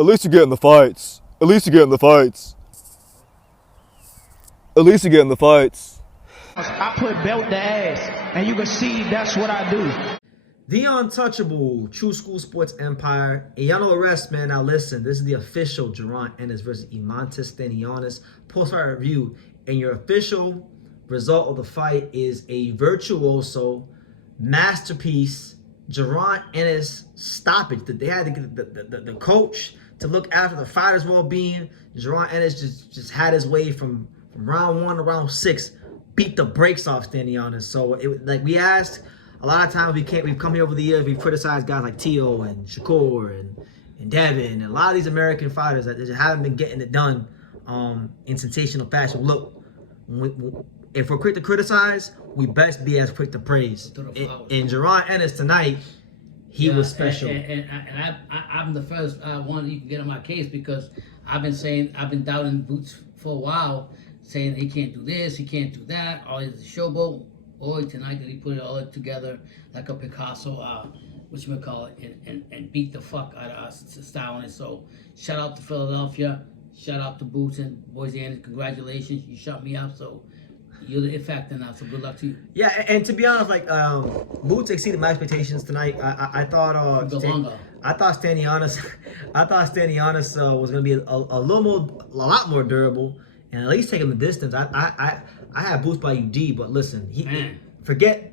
At least you get in the fights. At least you get in the fights. At least you get in the fights. I put belt to ass, and you can see that's what I do. The untouchable True School Sports Empire. And y'all know the rest, man. Now listen, this is the official Jaron Ennis versus Stanionis post-fight review. And your official result of the fight is a virtuoso masterpiece Jaron Ennis stoppage. That they had to get the coach to look after the fighter's well-being. Jaron Ennis just had his way from round 1 to round 6, beat the brakes off Stanionis. So like we asked, a lot of times we've come here over the years, we've criticized guys like Tio and Shakur and Devin and a lot of these American fighters that just haven't been getting it done in sensational fashion. Look, if we're quick to criticize, we best be as quick to praise. In Jaron Ennis tonight, he was special. And I'm the first one you can get on my case, because I've been doubting Boots for a while, saying he can't do this, he can't do that, or he's a showboat. Boy, tonight that he put it all together like a Picasso, whatchamacallit, and beat the fuck out of Stanionis. So shout out to Philadelphia, shout out to Boots and Boise Annis. Congratulations, you shut me up. So you're the it factor now. So good luck to you. Yeah, and to be honest, like Boots exceeded my expectations tonight. I thought Stanionis, was gonna be a lot more durable and at least take him the distance. I had Boots by UD, but listen, forget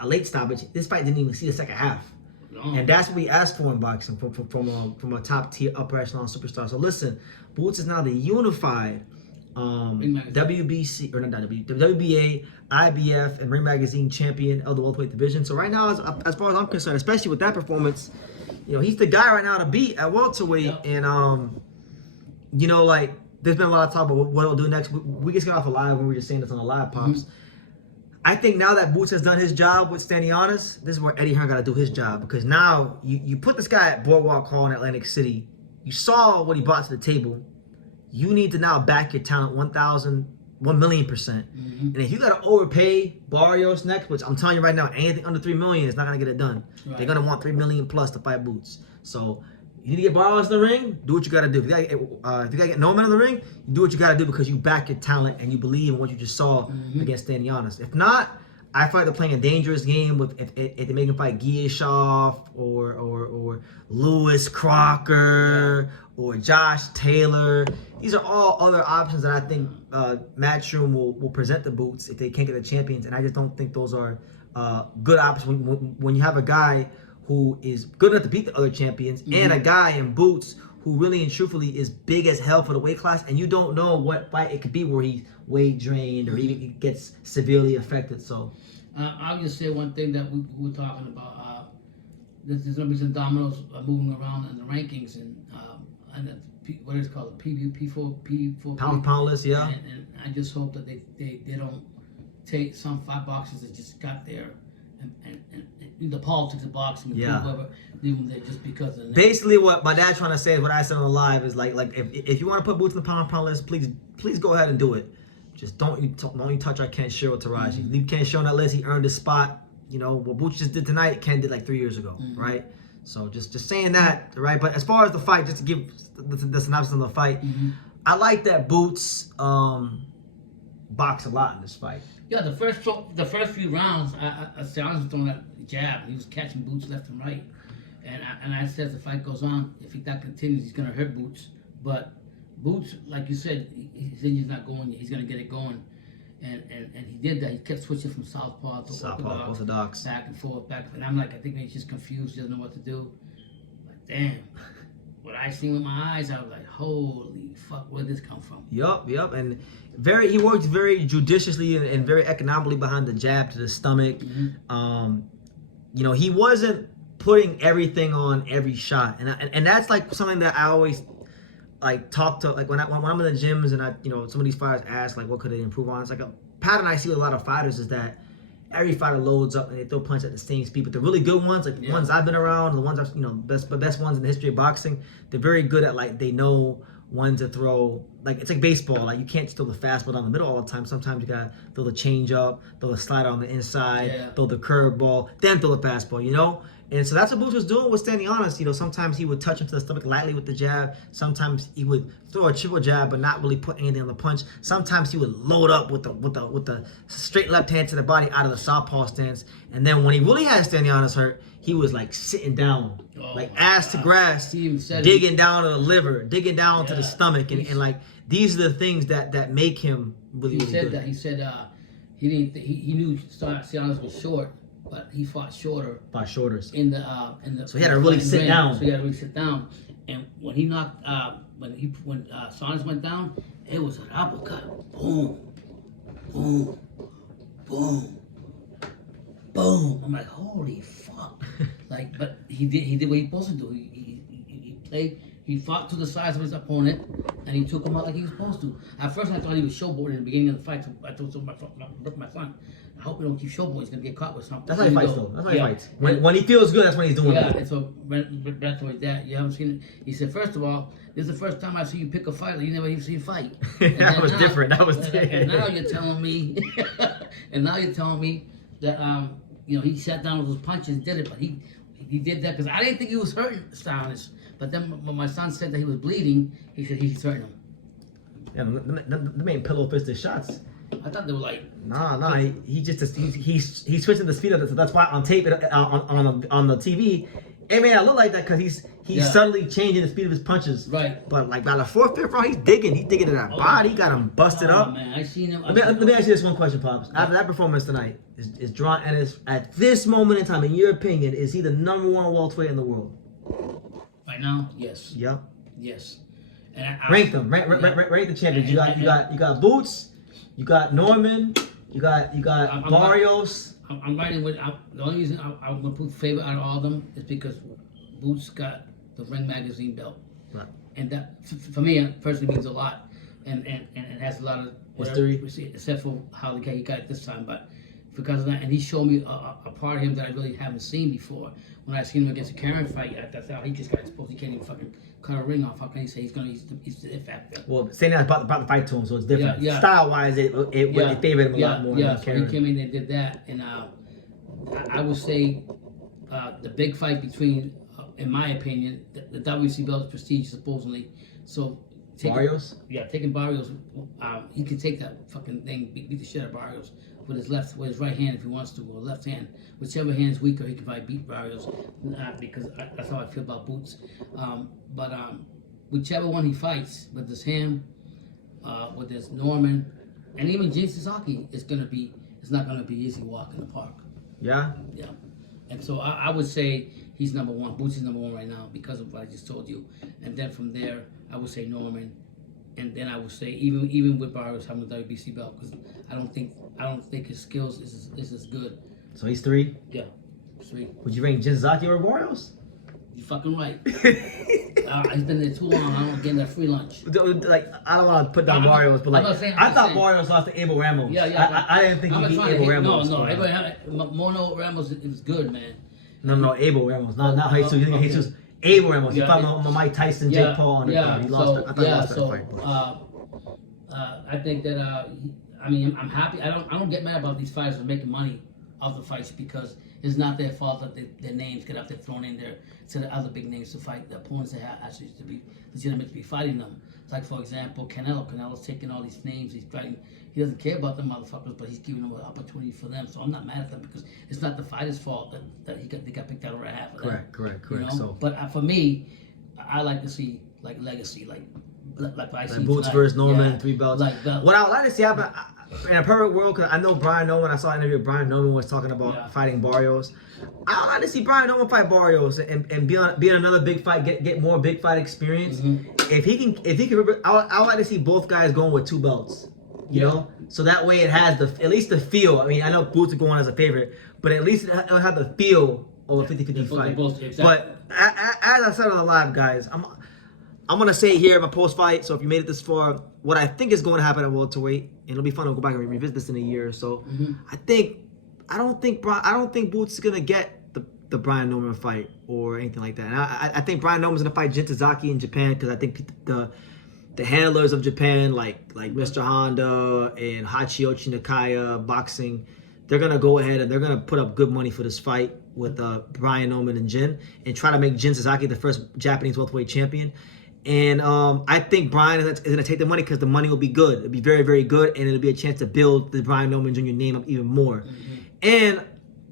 a late stoppage. This fight didn't even see the second half. No. And that's what we asked for in boxing from a top tier upper echelon superstar. So listen, Boots is now the unified WBC or not WBA, IBF, and Ring Magazine champion of the welterweight division. So right now, as far as I'm concerned, especially with that performance, he's the guy right now to beat at welterweight. Yep. And like, there's been a lot of talk about what he'll do next. We just got off a live when we were just saying this on the live pops. Mm-hmm. I think now that Boots has done his job with Stanionis, this is where Eddie Hearn got to do his job, because now you put this guy at Boardwalk Hall in Atlantic City. You saw what he brought to the table. You need to now back your talent 1,000%. Mm-hmm. And if you got to overpay Barrios next, which I'm telling you right now, anything under $3 million is not going to get it done. Right. They're going to want $3 million plus to fight Boots. So you need to get Barrios in the ring, do what you got to do. If you got to get no man in the ring, you do what you got to do, because you back your talent and you believe in what you just saw against Stanionis. If not, I feel like they're playing a dangerous game with if they make him fight Giashoff or Lewis Crocker or Josh Taylor. These are all other options that I think Matchroom will present the Boots if they can't get the champions. And I just don't think those are good options when you have a guy who is good enough to beat the other champions, and a guy in Boots who really and truthfully is big as hell for the weight class, and you don't know what fight it could be where he's weight drained or even gets severely affected. So I'll just say one thing that we were talking about. There's going to be some dominoes moving around in the rankings, and what is it called, P4 pound list, yeah. And I just hope that they don't take some fight boxers that just got there and the politics of boxing, and whoever leave them there just because of the name. Basically, what my dad's trying to say is what I said on the live is like if you want to put Boots in the pound list, please go ahead and do it. Just don't you touch our Ken Shiro Taraji. Leave Ken Shiro on that list. He earned his spot. What Boots just did tonight, Ken did like 3 years ago, right? So just saying that, right? But as far as the fight, just to give the synopsis on the fight, I like that Boots box a lot in this fight. Yeah, the first few rounds, Stanionis was throwing that jab. He was catching Boots left and right, and I said, as the fight goes on, if that continues, he's gonna hurt Boots. But Boots, like you said, his engine's not going yet. He's gonna get it going, and he did that. He kept switching from southpaw to orthodox, back and forth. And I'm like, I think he's just confused. He doesn't know what to do. Like, damn. What I seen with my eyes, I was like, holy fuck, where did this come from? Yup. And he worked very judiciously and very economically behind the jab to the stomach. He wasn't putting everything on every shot. And that's like something that I always like talk to, like when I'm in the gyms and some of these fighters ask like what could they improve on. It's like a pattern I see with a lot of fighters is that every fighter loads up and they throw punches at the same speed. But the really good ones, like the ones I've been around, the ones best ones in the history of boxing, they're very good at like they know when to throw. Like it's like baseball. Like you can't just throw the fastball down the middle all the time. Sometimes you gotta throw the change up, throw the slider on the inside, throw the curveball, then throw the fastball. And so that's what Boots was doing with Stanionis. You know, sometimes he would touch him to the stomach lightly with the jab. Sometimes he would throw a triple jab, but not really put anything on the punch. Sometimes he would load up with the straight left hand to the body out of the southpaw stance. And then when he really had Stanionis hurt, he was like sitting down, like ass to grass, digging down to the liver, digging down to the stomach, and like these are the things that make him really, really good. He said he knew Stanionis was short, but he fought shorter. By shoulders. In the So he had to really sit down. So he had to really sit down. And when he knocked when Stanionis went down, it was an uppercut. Boom, boom, boom, boom. I'm like, holy fuck! Like, but he did what he was supposed to do. He played. He fought to the size of his opponent, and he took him out like he was supposed to. At first, I thought he was showboating in the beginning of the fight. So I told my son, I hope we don't keep showboating. He's gonna get caught with something. That's how he fights, though. That's how he fights. When he feels good, that's when he's doing it. And so Brett told me that you haven't seen it. He said, first of all, this is the first time I see you pick a fight. Like you never even seen a fight. That was different. That was different. And now you're telling me, that he sat down with those punches and did it, but he did that because I didn't think he was hurting Stanionis. But then when my son said that he was bleeding, he said he's hurting him. Yeah, the main pillow fisted shots. I thought they were like. Nah. He's switching the speed of it. So that's why on tape on the TV, it may not look like that because he's suddenly changing the speed of his punches. Right. But like by the fourth, fifth round, he's digging in that body. He got him busted up. Man, I seen him. Let me ask you this one question, Pops. After that performance tonight, is Jaron Ennis at this moment in time, in your opinion, is he the #1 welterweight in the world? Right now, yes. Yep. Yes. And rank them. Rank the champions. You got Boots. You got Norman. You got Barrios. I'm writing with the only reason I'm gonna put favorite out of all of them is because Boots got the Ring Magazine belt, right. And that for me personally means a lot, and it has a lot of history, except for how he got it this time, but. Because of that, and he showed me a part of him that I really haven't seen before. When I seen him against a Karen fight, I thought he just got exposed. He can't even fucking cut a ring off. How can he say he's the it factor? Well, saying that about the fight to him, so it's different. Yeah. Style-wise, it favored him a lot more. Yeah, so he came in and did that, and I would say the big fight between, in my opinion, the WC belt is prestigious supposedly. So Barrios? Taking Barrios, he can take that fucking thing, beat the shit out of Barrios with his right hand if he wants to, or left hand. Whichever hand is weaker, he can probably beat Barrios, because that's how I feel about Boots. But whichever one he fights, with this him, with this Norman, and even Jin Sasaki, it's not gonna be easy walk in the park. Yeah? Yeah. And so I would say he's #1. Boots is #1 right now because of what I just told you. And then from there, I would say Norman. And then I would say even with Barrios having the WBC belt, because I don't think his skills is as good. So he's 3? Yeah, 3. Would you rank Jinzaki or Barrios? You're fucking right. He's been there too long. I don't get that free lunch. Like, I don't want to put down Barrios, but like, I thought Barrios lost to Abel Ramos. Yeah. I didn't think he beat Abel Ramos. No. Mono Ramos is good, man. No, Abel Ramos. Not Jesus. You think Jesus? Abel Ramos. He fought on Mike Tyson, Jake Paul on the card. He lost. I thought he lost that fight. I think that I'm happy. I don't get mad about these fighters making money off the fights, because it's not their fault that their names get up there thrown in there to the other big names to fight the opponents they have actually to be legitimate to be fighting them. It's like, for example, Canelo's taking all these names, he's fighting. He doesn't care about them motherfuckers, but he's giving them an opportunity for them. So I'm not mad at them, because it's not the fighter's fault that they got picked out over half of them. Correct. You know? So, but for me, I like to see like legacy, like I see Boots tonight. versus Norman, 3 belts. Like what I would like to see happen in a perfect world, because I know Brian Norman. I saw an interview with Brian Norman was talking about fighting Barrios. I would like to see Brian Norman fight Barrios and be in another big fight, get more big fight experience. Mm-hmm. If he can, I would like to see both guys going with 2 belts. You know, so that way it has at least the feel. I mean, I know Boots is going as a favorite, but at least it'll have the feel of a 50-50 fight. Exactly. But as I said on the live, guys, I'm gonna say here in my post fight. So if you made it this far, what I think is going to happen at welterweight, and it'll be fun to go back and revisit this in a year or so. Mm-hmm. I don't think Boots is gonna get the Brian Norman fight or anything like that. And I think Brian Norman's gonna fight Jin Tazaki in Japan, because I think the handlers of Japan, like Mr. Honda and Hachiochi Nakaya boxing, they're gonna go ahead and they're gonna put up good money for this fight. with Brian Norman and Jin, and try to make Jin Sasaki the first Japanese welterweight champion. And I think Brian is going to take the money because the money will be good. It'll be very, very good, and it'll be a chance to build the Brian Norman Jr. name up even more. And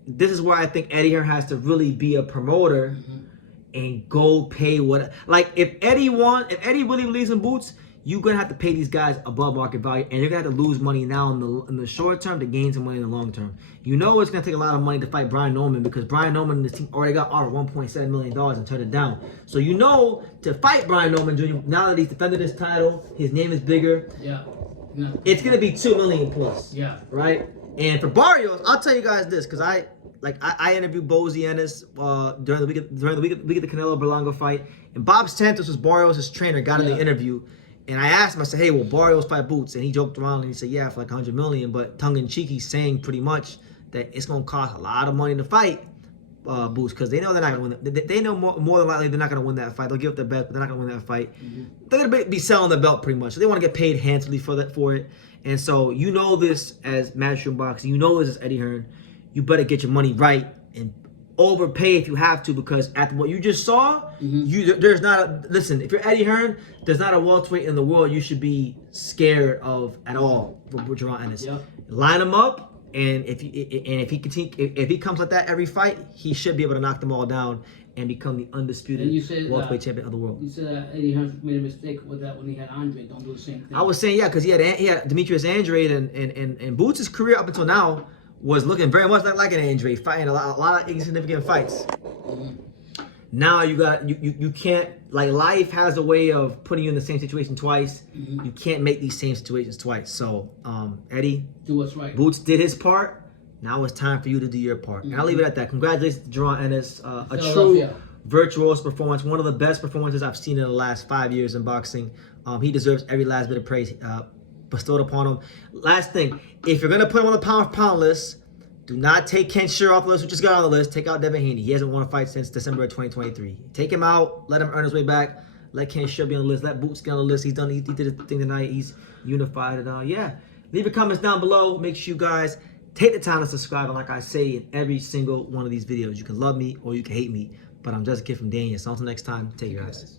this is where I think Eddie Hearn has to really be a promoter and go pay what. Like if Eddie really believes in Boots, you're gonna have to pay these guys above market value, and you're gonna have to lose money now in the short term to gain some money in the long term. You know it's gonna take a lot of money to fight Brian Norman because Brian Norman and his team already got offered $1.7 million and turned it down. So you know to fight Brian Norman Jr. now that he's defended his title, his name is bigger. Yeah. It's gonna be $2 million plus. Yeah. Right. And for Barrios, I'll tell you guys this because I interviewed Jaron Ennis during the week of the Canelo Berlanga fight, and Bob Santos was Barrios' trainer. Got in the interview. And I asked him, I said, hey, will Barrios fight Boots? And he joked around and he said, yeah, for like $100 million. But tongue-in-cheek, he's saying pretty much that it's going to cost a lot of money to fight Boots because they know they're not going to win. They know more than likely they're not going to win that fight. They'll give up their best, but they're not going to win that fight. They're going to be selling the belt pretty much. So they want to get paid handsomely for it. And so you know this as Matchroom Boxing. You know this as Eddie Hearn. You better get your money right and overpay if you have to, because after what you just saw, there's not a listen. If you're Eddie Hearn, there's not a welterweight in the world you should be scared of at all for Jaron Ennis. Line him up, and if he comes like that every fight, he should be able to knock them all down and become the undisputed welterweight champion of the world. You said Eddie Hearn made a mistake with that when he had Andre. Don't do the same thing. I was saying because he had Demetrius Andrade and Boots' career up until now was looking very much like an Andre, fighting a lot of insignificant fights. Now you can't, like, life has a way of putting you in the same situation twice. You can't make these same situations twice. So Eddie, do what's right. Boots did his part. Now it's time for you to do your part. And I'll leave it at that. Congratulations to Jaron Ennis. A true virtuoso performance. One of the best performances I've seen in the last 5 years in boxing. He deserves every last bit of praise bestowed upon him. Last thing, if you're going to put him on the pound for pound list, do not take Ken Shure off the list, who just got on the list. Take out Devin Haney. He hasn't won a fight since December of 2023. Take him out. Let him earn his way back. Let Ken Shure be on the list. Let Boots get on the list. He did his thing tonight. He's unified. And yeah, leave your comments down below. Make sure you guys take the time to subscribe. And like I say in every single one of these videos, you can love me or you can hate me, but I'm just a kid from Daniel. So until next time, take care, guys.